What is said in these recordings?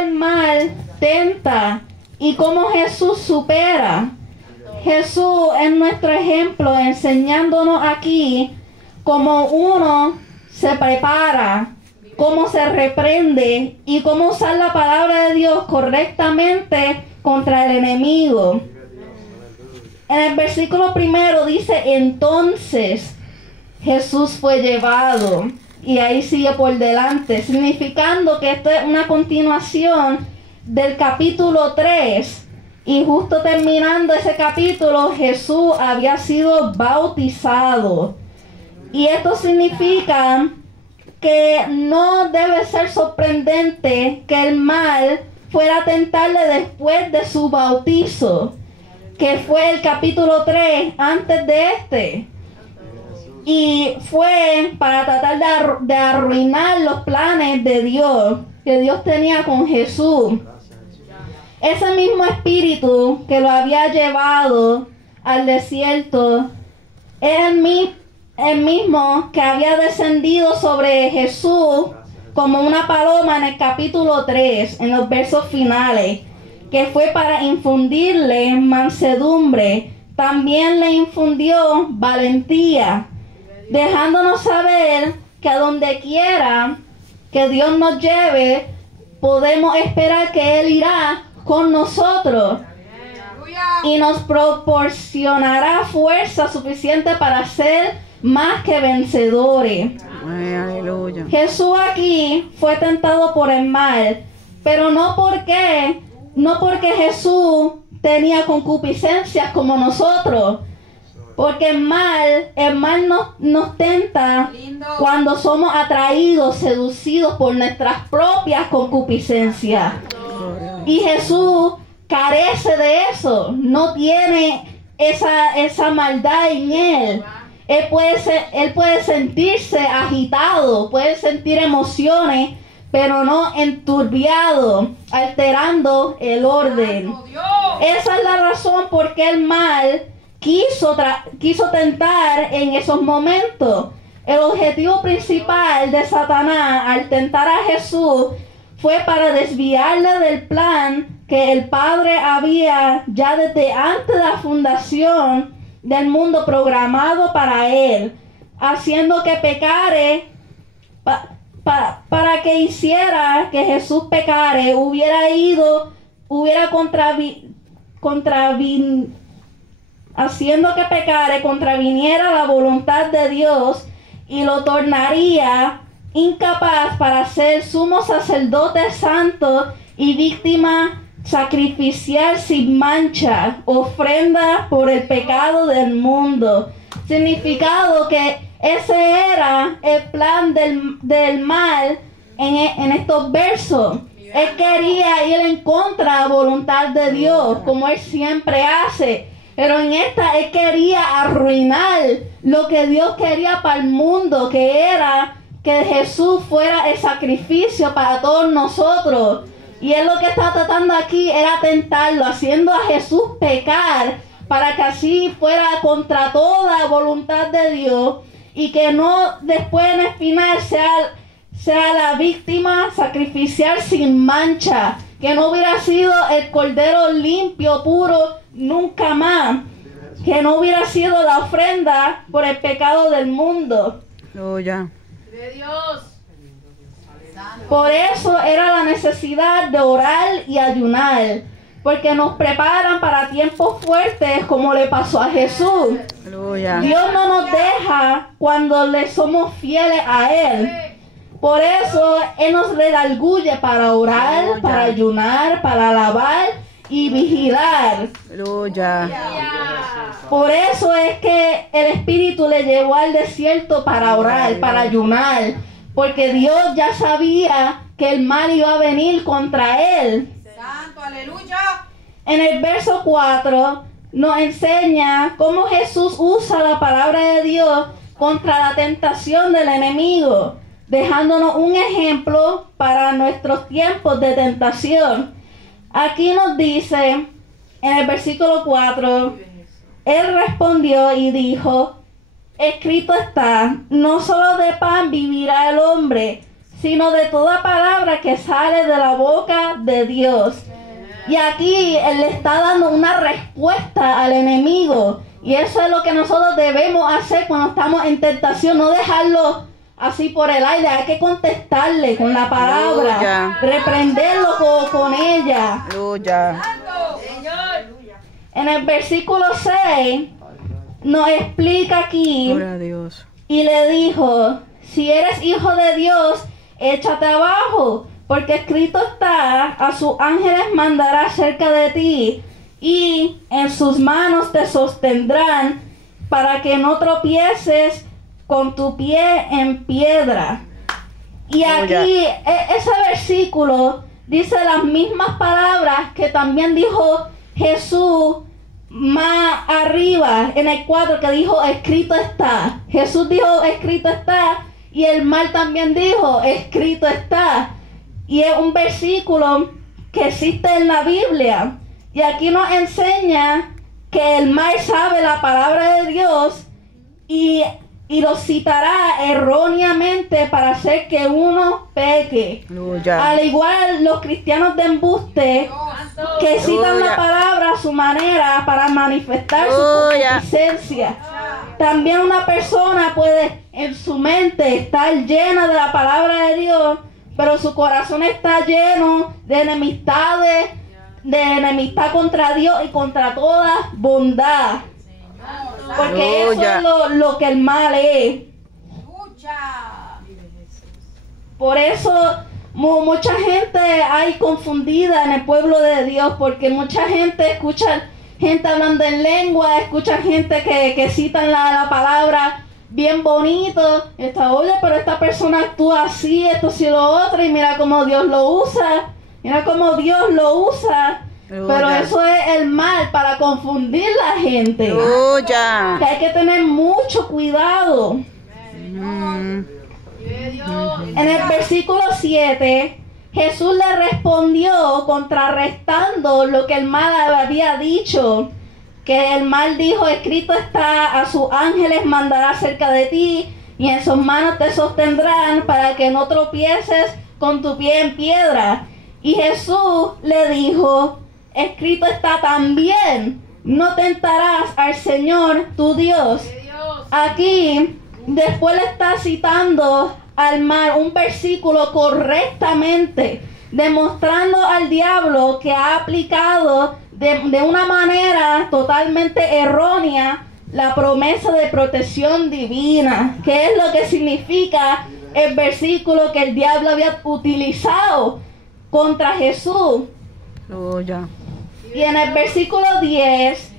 el mal tenta y cómo Jesús supera. Jesús es nuestro ejemplo, enseñándonos aquí cómo uno se prepara, cómo se reprende y cómo usar la palabra de Dios correctamente contra el enemigo. En el versículo 1 dice, entonces Jesús fue llevado, y ahí sigue por delante, significando que esto es una continuación del capítulo 3, y justo terminando ese capítulo, Jesús había sido bautizado. Y esto significa que no debe ser sorprendente que el mal fuera a tentarle después de su bautizo, que fue el capítulo 3 antes de este. Y fue para tratar de arruinar los planes de Dios, que Dios tenía con Jesús. Ese mismo espíritu que lo había llevado al desierto es el mismo que había descendido sobre Jesús como una paloma en el capítulo 3, en los versos finales, que fue para infundirle mansedumbre. También le infundió valentía, dejándonos saber que a donde quiera que Dios nos lleve, podemos esperar que Él irá con nosotros y nos proporcionará fuerza suficiente para ser más que vencedores. Aleluya. Jesús aquí fue tentado por el mal, pero no porque Jesús tenía concupiscencias como nosotros, porque el mal nos tenta cuando somos atraídos, seducidos por nuestras propias concupiscencias. Y Jesús carece de eso, no tiene esa maldad en él. Él puede sentirse agitado, puede sentir emociones, pero no enturbiado, alterando el orden. Esa es la razón por qué el mal quiso tentar en esos momentos. El objetivo principal de Satanás al tentar a Jesús fue para desviarle del plan que el Padre había ya desde antes de la fundación del mundo programado para él, haciendo que pecare, para que hiciera que Jesús pecare, haciendo que pecare, contraviniera la voluntad de Dios y lo tornaría incapaz para ser sumo sacerdote santo y víctima sacrificial sin mancha, ofrenda por el pecado del mundo. Significado que ese era el plan del mal en estos versos. Él quería ir en contra de la voluntad de Dios, como Él siempre hace. Pero en esta Él quería arruinar lo que Dios quería para el mundo, que era que Jesús fuera el sacrificio para todos nosotros. Y Él lo que está tratando aquí era tentarlo, haciendo a Jesús pecar, para que así fuera contra toda voluntad de Dios, y que no después en el final sea la víctima sacrificial sin mancha, que no hubiera sido el cordero limpio, puro, nunca más, que no hubiera sido la ofrenda por el pecado del mundo. Aleluya. De Dios. Por eso era la necesidad de orar y ayunar, porque nos preparan para tiempos fuertes como le pasó a Jesús. Aleluya. Dios no nos deja cuando le somos fieles a Él. Por eso Él nos redarguye para orar, para ayunar, para alabar y vigilar. Aleluya. Por eso es que el Espíritu le llevó al desierto para orar, para ayunar, porque Dios ya sabía que el mal iba a venir contra él. Santo, aleluya. En el verso 4 nos enseña cómo Jesús usa la palabra de Dios contra la tentación del enemigo, dejándonos un ejemplo para nuestros tiempos de tentación. Aquí nos dice, en el versículo 4, Él respondió y dijo, escrito está, no solo de pan vivirá el hombre, sino de toda palabra que sale de la boca de Dios. Y aquí Él le está dando una respuesta al enemigo. Y eso es lo que nosotros debemos hacer cuando estamos en tentación, no dejarlo así por el aire. Hay que contestarle con la palabra, Aleluya. reprenderlo con ella. Aleluya. En el versículo 6 nos explica aquí, Gloria a Dios. y le dijo, si eres hijo de Dios, échate abajo, porque escrito está, a sus ángeles mandará cerca de ti, y en sus manos te sostendrán, para que no tropieces con tu pie en piedra. Y aquí ese versículo dice las mismas palabras que también dijo Jesús más arriba en el 4, que dijo escrito está. Jesús dijo escrito está, y el mal también dijo escrito está. Y es un versículo que existe en la Biblia, y aquí nos enseña que el mal sabe la palabra de Dios y lo citará erróneamente para hacer que uno peque. Aleluya. Al igual los cristianos de embuste que citan la palabra a su manera para manifestar su concupiscencia. También una persona puede en su mente estar llena de la palabra de Dios, pero su corazón está lleno de enemistades, de enemistad contra Dios y contra toda bondad. Porque eso es lo que el mal es. Por eso mucha gente hay confundida en el pueblo de Dios, porque mucha gente escucha gente hablando en lengua, escucha gente que citan la palabra bien bonito. Está, oye, pero esta persona actúa así, esto sí lo otro, y mira cómo Dios lo usa. Mira cómo Dios lo usa. Pero eso es el mal, para confundir la gente. Aleluya. Que hay que tener mucho cuidado. Mm. En el versículo 7, Jesús le respondió contrarrestando lo que el mal había dicho. Que el mal dijo, escrito está, a sus ángeles mandará cerca de ti, y en sus manos te sostendrán para que no tropieces con tu pie en piedra. Y Jesús le dijo, escrito está también, no tentarás al Señor tu Dios. Aquí después le está citando al mal un versículo correctamente, demostrando al diablo que ha aplicado de una manera totalmente errónea la promesa de protección divina, que es lo que significa el versículo que el diablo había utilizado contra Jesús. Aleluya. Y en el versículo 10,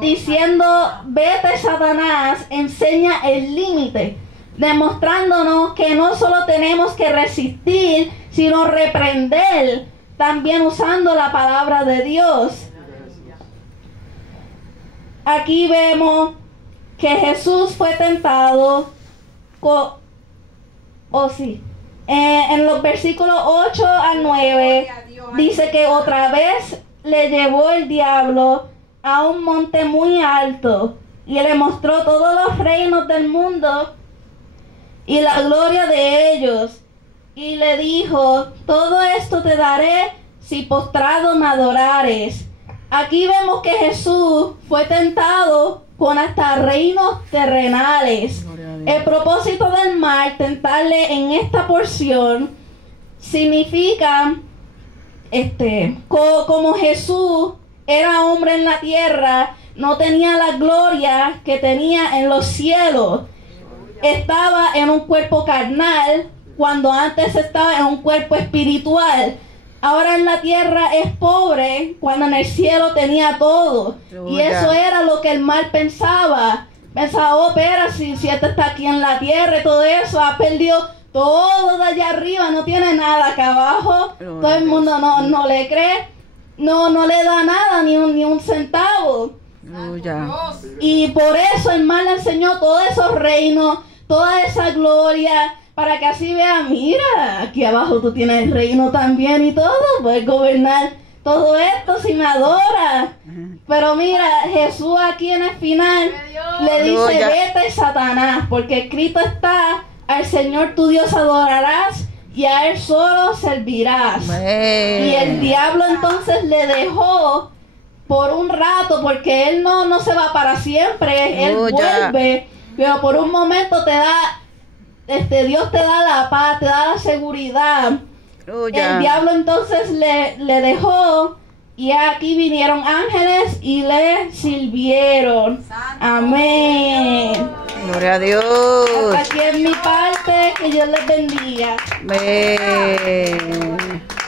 diciendo, vete Satanás, enseña el límite, demostrándonos que no solo tenemos que resistir, sino reprender, también usando la palabra de Dios. Aquí vemos que Jesús fue tentado, en los versículos 8 al 9, dice que otra vez le llevó el diablo a un monte muy alto y le mostró todos los reinos del mundo y la gloria de ellos, y le dijo, todo esto te daré si postrado me adorares. Aquí vemos que Jesús fue tentado con hasta reinos terrenales. El propósito del mal, tentarle en esta porción, significa, como Jesús era hombre en la tierra, no tenía la gloria que tenía en los cielos. Estaba en un cuerpo carnal, cuando antes estaba en un cuerpo espiritual. Ahora en la tierra es pobre, cuando en el cielo tenía todo. Y eso era lo que el mal pensaba. Pensaba, oh, espera, si este está aquí en la tierra y todo eso, ha perdido todo de allá arriba, no tiene nada acá abajo. Todo el mundo no le cree, no le da nada, ni un centavo. Y por eso el mal le enseñó todos esos reinos, toda esa gloria, para que así vea, mira, aquí abajo tú tienes el reino también y todo, puedes gobernar todo esto si me adoras. Pero mira, Jesús aquí en el final le dice, vete Satanás, porque escrito está, al Señor tu Dios adorarás y a él solo servirás. Y el diablo entonces le dejó por un rato, porque él no se va para siempre, él vuelve, pero por un momento te da, Dios te da la paz, te da la seguridad. El diablo entonces le dejó, y aquí vinieron ángeles y le sirvieron. Amén. Gloria a Dios. Hasta aquí es mi parte, que Dios les bendiga. Amén.